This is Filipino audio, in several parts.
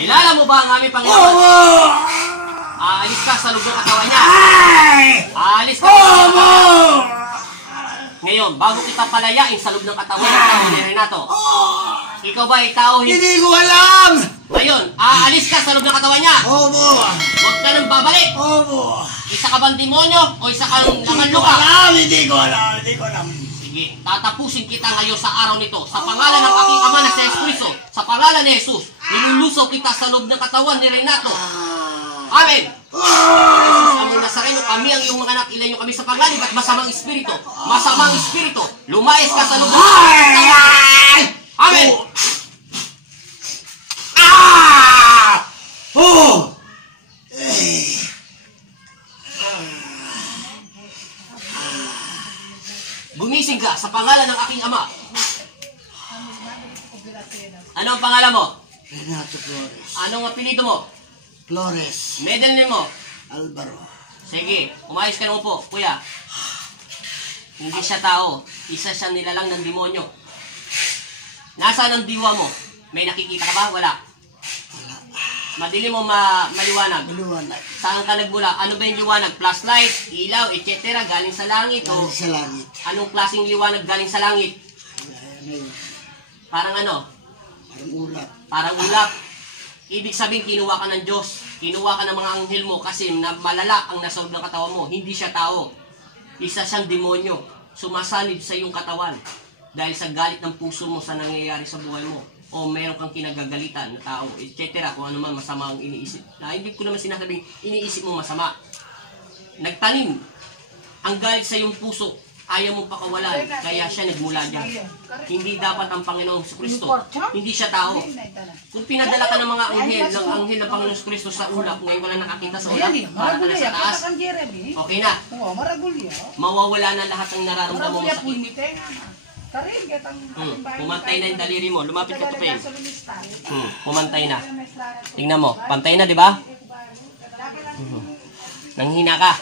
Kilala mo ba ang aming Panginoon? Aalis ka sa loob ng katawan niya. Aalis ka sa loob ng katawan. Ngayon, bago kita palayain sa loob ng katawan ng tao ni Renato, ikaw ba ay tao? Hindi ko alam! Ngayon, aalis ka sa loob ng katawan niya. Opo! Huwag ka nang babalik. Opo! Isa ka bang demonyo o isa kang laman luka? Hindi ko alam! Sige, tatapusin kita ngayon sa araw nito. Sa pangalan ng aking ama na si Jesucristo, sa pangalan ni Jesus, nilulusaw kita sa loob ng katawan ni Renato. Amen! Jesus, ang Nazareno, kami ang iyong mga anak, ilayo kami sa panganib at masamang espiritu. Masamang espiritu, lumayas ka sa loob ng katawan. Amen! Gumising ka sa pangalan ng aking ama. Ano ang pangalan mo? Renato Flores. Anong apelido mo? Flores. Middle name mo? Alvaro. Sige, umayos ka na po, kuya. Hindi siya tao. Isa siyang nilalang ng demonyo. Nasaan ang diwa mo? May nakikita ka ba? Wala. Madilim mo maliwanag. Maliwanag. Saan ka nagmula? Ano ba yung liwanag? Flashlight, ilaw, etc. Galing sa langit o? Galing sa langit. Anong klaseng liwanag galing sa langit? Ano yun? Parang ano? Parang ulap. Parang ulap. Ibig sabihin, kinuha ka ng Diyos. Kinuha ka ng mga anghel mo kasi malala ang nasa loob ng katawan mo. Hindi siya tao. Isa siyang demonyo. Sumasalib sa iyong katawan. Dahil sa galit ng puso mo sa nangyayari sa buhay mo. O meron kang kinagagalitan na tao, etc. Kung ano man masama ang iniisip. Na hindi ko naman sinasabing iniisip mo masama. Nagtanim ang galit sa iyong puso. Ayaw mong pakawalan. Kaya siya nagmula dyan. Hindi dapat ang Panginoong Kristo. Hindi siya tao. Kung pinadala ka ng mga anghel ng Panginoong Kristo sa ulap, ngayon wala nakakita sa ulap, para ka na sa taas. Okay na. Mawawala na lahat ng nararamdaman mo sa sakit. Pumantay na yung daliri mo. Lumapit ka pa pumantay na. Tingnan mo. Pantay na, di ba? Nanghina ka.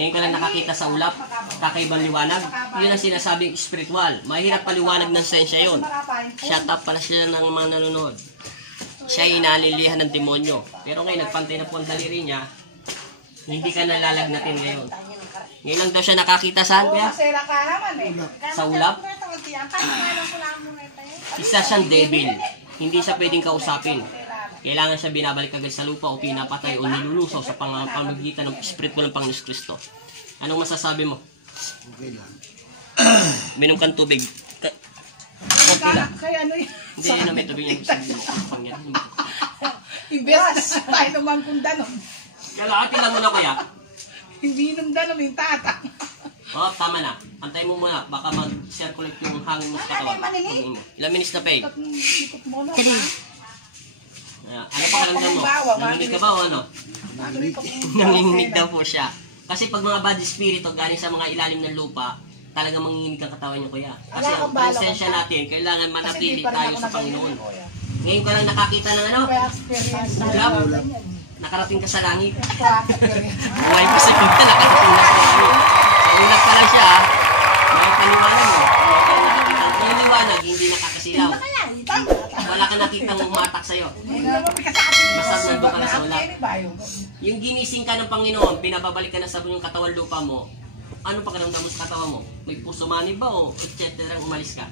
Ngayon ka lang nakakita sa ulap. Kakaibang liwanag. Yun ang sinasabing spiritual. Mahirap paliwanag ng sensya yun. Shut up pala sila ng mga nanonood. Siya ay inalilihan ng demonyo. Pero ngayon, nagpantay na po ang daliri niya. Hindi ka nalalagnatin ngayon. Ngayon lang daw siya nakakita saan kaya? Sa ulap. Isa siyang devil. Hindi siya pwedeng kausapin. Kailangan siya binabalik agad sa lupa o pinapatay o nilulusaw sa pamamagitan ng Espiritu ng Panginoon Kristo. Anong masasabi mo? Okay lang. Minom kang tubig. Okay lang. Hindi, yun na may tubig niya. Imbes tayo naman kung danon. Kailangan lang muna kuya. Hindi nung danon yung tata. Oh, tama na. Antay mo muna. Baka mag-circulate yung hangin mo sa katawan. Ilang minutes na, Peg? 3. Ano pa karamdam mo? Nanginig ka ba o ano? Nanginig daw po siya. Kasi pag mga bad spirito galing sa mga ilalim ng lupa, talagang manginginig ang katawan niyo kuya. Kasi ang presensya natin, kailangan manatili tayo sa Panginoon. Ngayon ko lang nakakita ng ano? Ulap. Nakarating ka sa langit. Buhay pa sa pagka, nakarating na sa langit. Ulap pa lang siya, may paliwanag mo. Yung liwanag, hindi nakakasilaw. Wala ka nakitang umatak sa'yo. Basta nandun ka na sa ulap. Yung ginising ka ng Panginoon, pinababalik ka na sa yung katawan lupa mo, ano pa karamdam mo sa katawan mo? May puso manib ba o etc. umalis ka?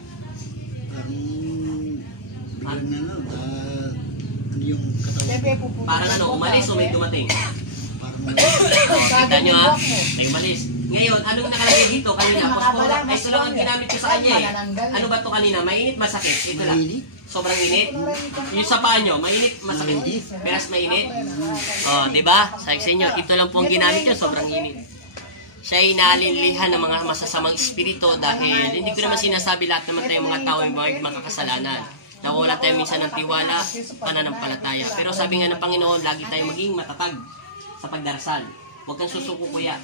Parang bigyan na lang. Ano yung katawan? Parang ano, umalis o may dumating? Parang Kita nyo ha? May umalis. Ngayon, anong nakalagay dito kanina? Posporo. Ay, ito lang ang ginamit ko sa kanya eh. Ano ba ito kanina? Mainit, masakit? Ito lang. Sobrang init. Yung sa paa nyo, mainit, masakit. Peras mainit. O, diba? Sabi sa inyo, ito lang po ang ginamit nyo, sobrang init. Siya ay naalinlihan ng mga masasamang espiritu dahil hindi ko naman sinasabi lahat naman tayong mga tao ay mga makakasalanan. Nawala tayo minsan ng tiwala, pananampalataya. Pero sabi nga ng Panginoon, lagi tayo maging matatag sa pagdarasal. Huwag kang susuko kuya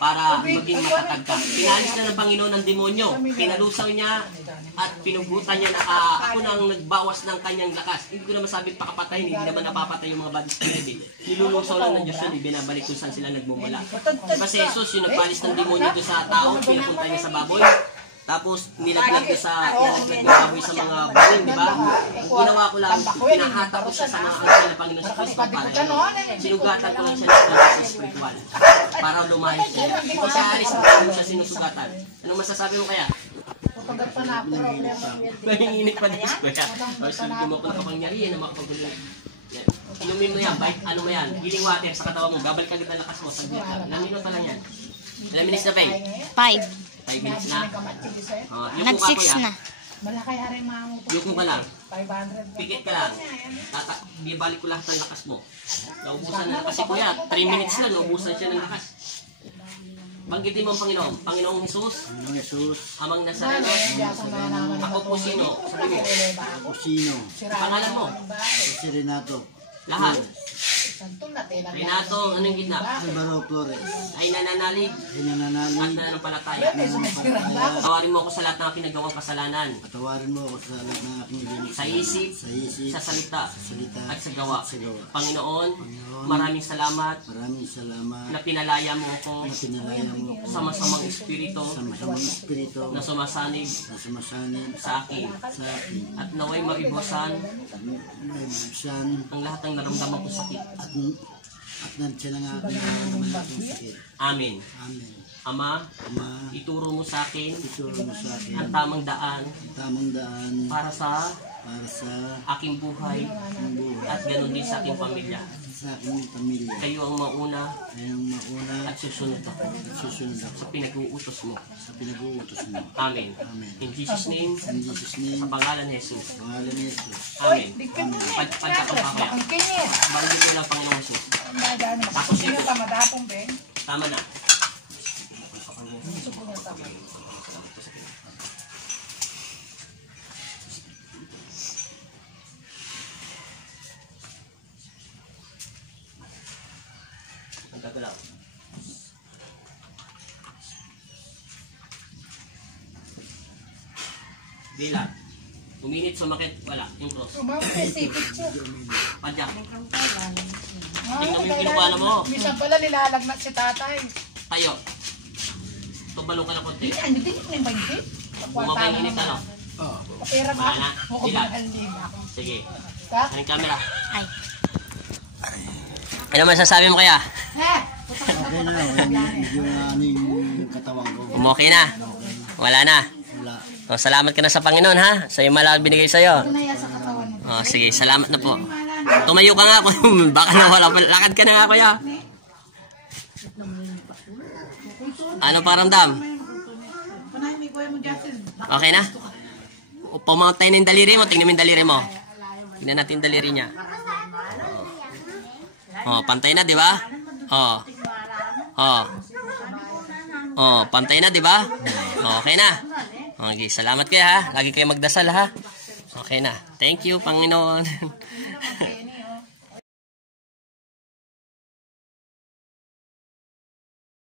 para maging matatag ka. Pinalis na ng Panginoon ng demonyo. Pinalusaw niya at pinugutan niya na ako nang nagbawas ng kanyang lakas. Hindi ko naman sabi pakapatay, hindi naman napapatay yung mga bad spirit. Nilulusaw lang ng Diyos yun, binabalik kung saan sila nagmumula. Diba si Jesus, yung nagpalis ng demonyo doon sa tao, pinapunta niya sa baboy. Tapos nilaglag ko ng baboy sa mga buwing, di ba? Ang ginawa ko lang, pinahata ko siya sa mga angel na Panginoon sa Kristo para yun. Sinugatan ko lang siya ng konti sa spiritual. Para lumayo siya. Kung siya alis, hindi siya sinusugatan. Anong masasabi mo kaya? Mahinginit pa din ko yan. O sige mo kung kapangyarihan na makapagulo. Inumin mo yan, ano mo yan, healing water sa katawan mo, babalik agad ang lakas mo, saglit lang. Ilang minuto lang yan. Ilang minutes na pa 5 minutes na. Nag-6 na. Yuko ka lang. Pikit ka lang. Bibalik ko lahat ng lakas mo. Naubusan na kasi kuya, 3 minutes na, naubusan siya ng lakas. Banggitin mo ang Panginoon. Panginoong Jesus. Panginoong Jesus. Amang Nazareno. Ako po sino? Sabi mo. Ako sino? Pangalan mo. Si Renato. Lahat. Renato, anong gitna? Alvaro Flores. Ay nananalig. Ay nananalig. At nananampalataya. Tawarin mo ako sa lahat ng pinagawang kasalanan. Patawarin mo ako sa lahat ng aking linis. Sa isip, sa salita, at sa gawa. Panginoon, maraming salamat Maraming salamat na pinalaya mo ako na pinalaya mo ako sa masamang espiritu sa masamang espiritu na sumasanib na sumasanib sa akin. sa akin. At naway maibusan May buksan ang lahat ng naramdaman kong sakit. at nandiyan ang aking nararamdaman akong sakit. Amen. Amen. Ama, Ama, ituro mo sa akin ituro mo sa akin ang tamang daan ang tamang daan para sa aking buhay aking buhay at ganoon din sa aking pamilya. sa aking pamilya. Kayo ang mauna Kayang mauna at susunod ako at susunod ako sa pinag-uutos mo. sa pinag-uutos mo. Amen. Amen. In Jesus' name, In Jesus' name, sa pangalan ni Jesus. pangalan ni Jesus. Amen. Pagkakong pa kaya. Bagay ko lang Panginoon Jesus. Tama na. Ang gagalaw. Bilang. Uminit, sumakit, wala. Yung cross. Padyak. Tingnan mo yung kinukuha mo. Minsan pala nilalagnat si tatay. Tayo. Tumbalo ka na konti. Hindi ko na yung Bumaba yung init, ano? Oh, Pera ba? Wala na. Bilang. Sige. Anong camera? Ay. Ano masasabi mo kaya? okay na. Medyo ano yung katawan ko. Okay na. Wala na. Wala. O, salamat ka na sa Panginoon, ha? Sa iyo malang binigay sa'yo. O, sige, salamat na po. Tumayo ka nga, baka nawala pa. Lakad ka na nga, kuya. Ano paramdam? Okay na? O, pumantay na yung daliri mo. Tingnan mo yung daliri mo. Tingnan natin yung daliri niya. O, pantay na, di ba? O. O. O, pantay na, di ba? Okay na. Okay, salamat kayo ha. Lagi kayo magdasal ha. Okay na. Thank you, Panginoon.